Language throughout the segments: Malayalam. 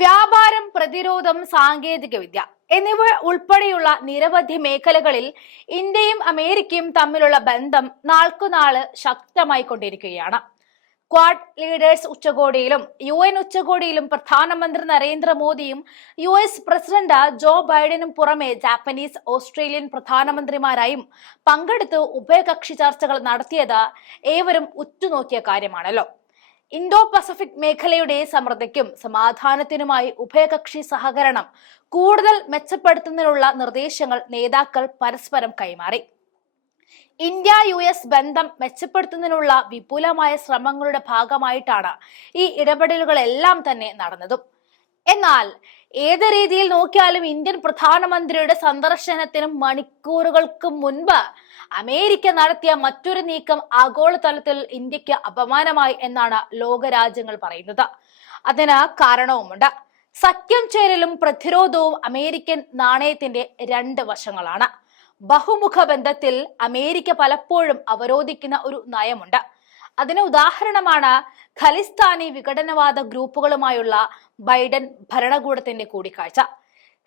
വ്യാപാരം പ്രതിരോധം സാങ്കേതികവിദ്യ എന്നിവ ഉൾപ്പെടെയുള്ള നിരവധി മേഖലകളിൽ ഇന്ത്യയും അമേരിക്കയും തമ്മിലുള്ള ബന്ധം നാൾക്കുനാൾ ശക്തമായി കൊണ്ടിരിക്കുകയാണ്. ക്വാഡ് ലീഡേഴ്സ് ഉച്ചകോടിയിലും യു എൻ ഉച്ചകോടിയിലും പ്രധാനമന്ത്രി നരേന്ദ്രമോദിയും യു എസ് പ്രസിഡന്റ് ജോ ബൈഡനും പുറമെ ജാപ്പനീസ് ഓസ്ട്രേലിയൻ പ്രധാനമന്ത്രിമാരായും പങ്കെടുത്ത് ഉഭയകക്ഷി ചർച്ചകൾ നടത്തിയത് ഏവരും ഉറ്റുനോക്കിയ കാര്യമാണല്ലോ. ഇൻഡോ പസഫിക് മേഖലയുടെ സമൃദ്ധിക്കും സമാധാനത്തിനുമായി ഉഭയകക്ഷി സഹകരണം കൂടുതൽ മെച്ചപ്പെടുത്തുന്നതിനുള്ള നിർദ്ദേശങ്ങൾ നേതാക്കൾ പരസ്പരം കൈമാറി. ഇന്ത്യ യു എസ് ബന്ധം മെച്ചപ്പെടുത്തുന്നതിനുള്ള വിപുലമായ ശ്രമങ്ങളുടെ ഭാഗമായിട്ടാണ് ഈ ഇടപെടലുകളെല്ലാം തന്നെ നടന്നതും. എന്നാൽ ഏത് രീതിയിൽ നോക്കിയാലും ഇന്ത്യൻ പ്രധാനമന്ത്രിയുടെ സന്ദർശനത്തിനും മണിക്കൂറുകൾക്ക് മുൻപ് അമേരിക്ക നടത്തിയ മറ്റൊരു നീക്കം ആഗോളതലത്തിൽ ഇന്ത്യയ്ക്ക് അപമാനമായി എന്നാണ് ലോകരാജ്യങ്ങൾ പറയുന്നത്. അതിന് കാരണവുമുണ്ട്. സഖ്യം ചേരലും പ്രതിരോധവും അമേരിക്കൻ നാണയത്തിന്റെ രണ്ട് വശങ്ങളാണ്. ബഹുമുഖ ബന്ധത്തിൽ അമേരിക്ക പലപ്പോഴും അവരോധിക്കുന്ന ഒരു നയമുണ്ട്. അതിന് ഉദാഹരണമാണ് ഖലിസ്ഥാനി വിഘടനവാദ ഗ്രൂപ്പുകളുമായുള്ള ബൈഡൻ ഭരണകൂടത്തിന്റെ കൂടിക്കാഴ്ച.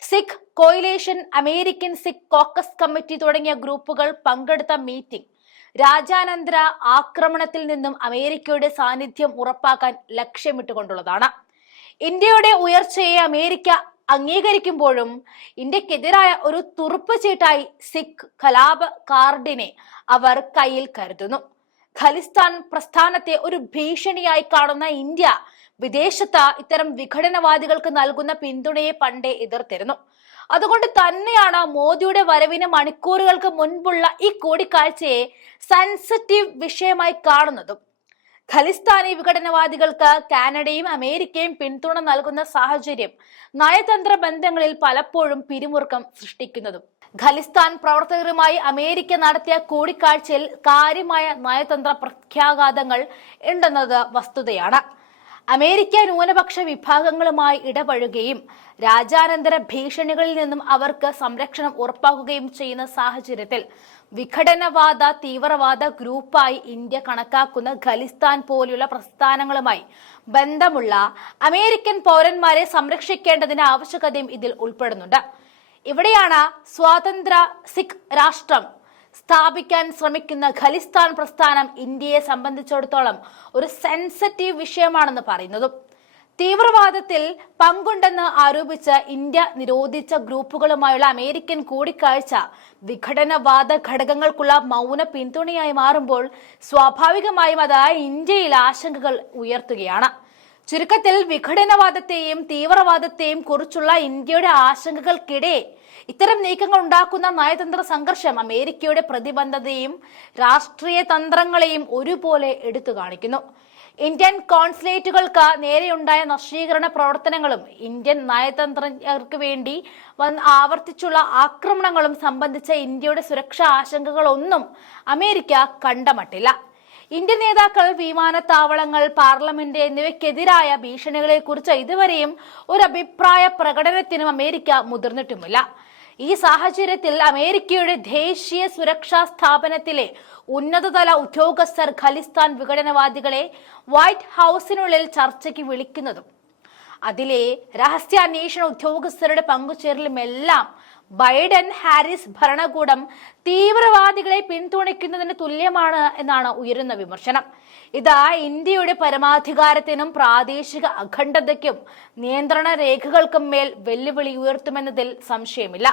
Sikh coalition American Sikh caucus committee തുടങ്ങിയ ഗ്രൂപ്പുകൾ പങ്കെടുത്ത മീറ്റിംഗ്. രാജാനന്ദ്ര ആക്രമണത്തിൽ നിന്നും അമേരിക്കയുടെ സാന്നിധ്യം ഉറപ്പാക്കാൻ ലക്ഷ്യമിട്ടുകൊണ്ടുള്ളതാണ്. ഇന്ത്യയുടെ ഉയർച്ചയെ അമേരിക്ക അംഗീകരിക്കുമ്പോഴും ഇന്ത്യക്കെതിരായ ഒരു തുറുപ്പ് ചീട്ടായി സിഖ് കലാപ കാർഡിനെ അവർ കയ്യിൽ കരുതുന്നു. ഖലിസ്ഥാൻ പ്രസ്ഥാനത്തെ ഒരു ഭീഷണിയായി കാണുന്ന ഇന്ത്യ വിദേശത്ത് ഇത്തരം വിഘടനവാദികൾക്ക് നൽകുന്ന പിന്തുണയെ പണ്ടേ എതിർത്തിരുന്നു. അതുകൊണ്ട് തന്നെയാണ് മോദിയുടെ വരവിന് മണിക്കൂറുകൾക്ക് മുൻപുള്ള ഈ കൂടിക്കാഴ്ചയെ സെൻസിറ്റീവ് വിഷയമായി കാണുന്നതും. ഖലിസ്ഥാനി വിഘടനവാദികൾക്ക് കാനഡയും അമേരിക്കയും പിന്തുണ നൽകുന്ന സാഹചര്യം നയതന്ത്ര ബന്ധങ്ങളിൽ പലപ്പോഴും പിരിമുറുക്കം സൃഷ്ടിക്കുന്നതും. ഖലിസ്ഥാൻ പ്രവർത്തകരുമായി അമേരിക്ക നടത്തിയ കൂടിക്കാഴ്ചയിൽ കാര്യമായ നയതന്ത്ര പ്രത്യാഘാതങ്ങൾ ഉണ്ടെന്നത് വസ്തുതയാണ്. അമേരിക്ക ന്യൂനപക്ഷ വിഭാഗങ്ങളുമായി ഇടപഴകുകയും രാജ്യാനന്തര ഭീഷണികളിൽ നിന്നും അവർക്ക് സംരക്ഷണം ഉറപ്പാക്കുകയും ചെയ്യുന്ന സാഹചര്യത്തിൽ വിഘടനവാദ തീവ്രവാദ ഗ്രൂപ്പായി ഇന്ത്യ കണക്കാക്കുന്ന ഖലിസ്ഥാൻ പോലെയുള്ള പ്രസ്ഥാനങ്ങളുമായി ബന്ധമുള്ള അമേരിക്കൻ പൗരന്മാരെ സംരക്ഷിക്കേണ്ടതിന്റെ ആവശ്യകതയും ഇതിൽ ഉൾപ്പെടുന്നുണ്ട്. ഇവിടെയാണ് സ്വാതന്ത്ര്യ സിഖ് രാഷ്ട്രം സ്ഥാപിക്കാൻ ശ്രമിക്കുന്ന ഖലിസ്ഥാൻ പ്രസ്ഥാനം ഇന്ത്യയെ സംബന്ധിച്ചിടത്തോളം ഒരു സെൻസിറ്റീവ് വിഷയമാണെന്ന് പറയുന്നതും. തീവ്രവാദത്തിൽ പങ്കുണ്ടെന്ന് ആരോപിച്ച് ഇന്ത്യ നിരോധിച്ച ഗ്രൂപ്പുകളുമായുള്ള അമേരിക്കൻ കൂടിക്കാഴ്ച വിഘടനവാദ ഘടകങ്ങൾക്കുള്ള മൗന പിന്തുണയായി മാറുമ്പോൾ സ്വാഭാവികമായും അത് ഇന്ത്യയിൽ ആശങ്കകൾ ഉയർത്തുകയാണ്. ചുരുക്കത്തിൽ വിഘടനവാദത്തെയും തീവ്രവാദത്തെയും കുറിച്ചുള്ള ഇന്ത്യയുടെ ആശങ്കകൾക്കിടെ ഇത്തരം നീക്കങ്ങൾ ഉണ്ടാക്കുന്ന നയതന്ത്ര സംഘർഷം അമേരിക്കയുടെ പ്രതിബദ്ധതയും രാഷ്ട്രീയ തന്ത്രങ്ങളെയും ഒരുപോലെ എടുത്തു കാണിക്കുന്നു. ഇന്ത്യൻ കോൺസുലേറ്റുകൾക്ക് നേരെയുണ്ടായ നശീകരണ പ്രവർത്തനങ്ങളും ഇന്ത്യൻ നയതന്ത്രജ്ഞർക്ക് വേണ്ടി ആവർത്തിച്ചുള്ള ആക്രമണങ്ങളും സംബന്ധിച്ച ഇന്ത്യയുടെ സുരക്ഷാ ആശങ്കകളൊന്നും അമേരിക്ക കണ്ടമട്ടില്ല. ഇന്ത്യൻ നേതാക്കൾ വിമാനത്താവളങ്ങൾ പാർലമെന്റ് എന്നിവയ്ക്കെതിരായ ഭീഷണികളെ കുറിച്ച് ഇതുവരെയും ഒരു അഭിപ്രായ പ്രകടനത്തിനും അമേരിക്ക മുതിർന്നിട്ടുമില്ല. ഈ സാഹചര്യത്തിൽ അമേരിക്കയുടെ ദേശീയ സുരക്ഷാ സ്ഥാപനത്തിലെ ഉന്നതതല ഉദ്യോഗസ്ഥർ ഖലിസ്ഥാൻ വിഘടനവാദികളെ വൈറ്റ് ഹൌസിനുള്ളിൽ ചർച്ചയ്ക്ക് വിളിക്കുന്നതും അതിലെ രഹസ്യാന്വേഷണ ഉദ്യോഗസ്ഥരുടെ പങ്കുചേരലുമെല്ലാം ബൈഡൻ ഹാരിസ് ഭരണകൂടം തീവ്രവാദികളെ പിന്തുണയ്ക്കുന്നതിന് തുല്യമാണ് എന്നാണ് ഉയരുന്ന വിമർശനം. ഇത് ഇന്ത്യയുടെ പരമാധികാരത്തിനും പ്രാദേശിക അഖണ്ഡതയ്ക്കും നിയന്ത്രണ രേഖകൾക്കും മേൽ വെല്ലുവിളി ഉയർത്തുമെന്നതിൽ സംശയമില്ല.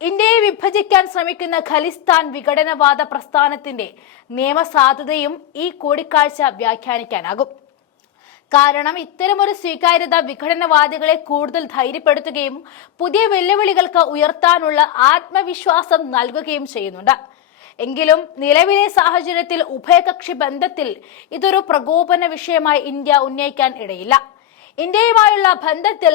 ഇന്ത്യയെ വിഭജിക്കാൻ ശ്രമിക്കുന്ന ഖലിസ്ഥാൻ വിഘടനവാദ പ്രസ്ഥാനത്തിന്റെ നിയമസാധുതയും ഈ കൂടിക്കാഴ്ച വ്യാഖ്യാനിക്കാനാകും. കാരണം ഇത്തരമൊരു സ്വീകാര്യത വിഘടനവാദികളെ കൂടുതൽ ധൈര്യപ്പെടുത്തുകയും പുതിയ വെല്ലുവിളികൾക്ക് ഉയർത്താനുള്ള ആത്മവിശ്വാസം നൽകുകയും ചെയ്യുന്നുണ്ട്. എങ്കിലും നിലവിലെ സാഹചര്യത്തിൽ ഉഭയകക്ഷി ബന്ധത്തിൽ ഇതൊരു പ്രകോപന വിഷയമായി ഇന്ത്യ ഉന്നയിക്കാൻ ഇടയില്ല. ഇന്ത്യയുമായുള്ള ബന്ധത്തിൽ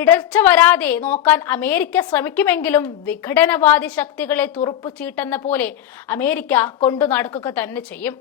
ഇടർച്ച വരാതെ നോക്കാൻ അമേരിക്ക ശ്രമിക്കുമെങ്കിലും വിഘടനവാദി ശക്തികളെ തുറപ്പു ചീട്ടെന്ന പോലെ അമേരിക്ക കൊണ്ടു നടക്കുക തന്നെ ചെയ്യും.